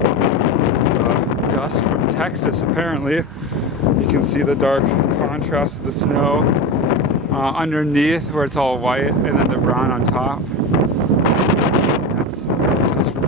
This is dust from Texas, apparently. You can see the dark contrast of the snow underneath where it's all white and then the brown on top. That's dust from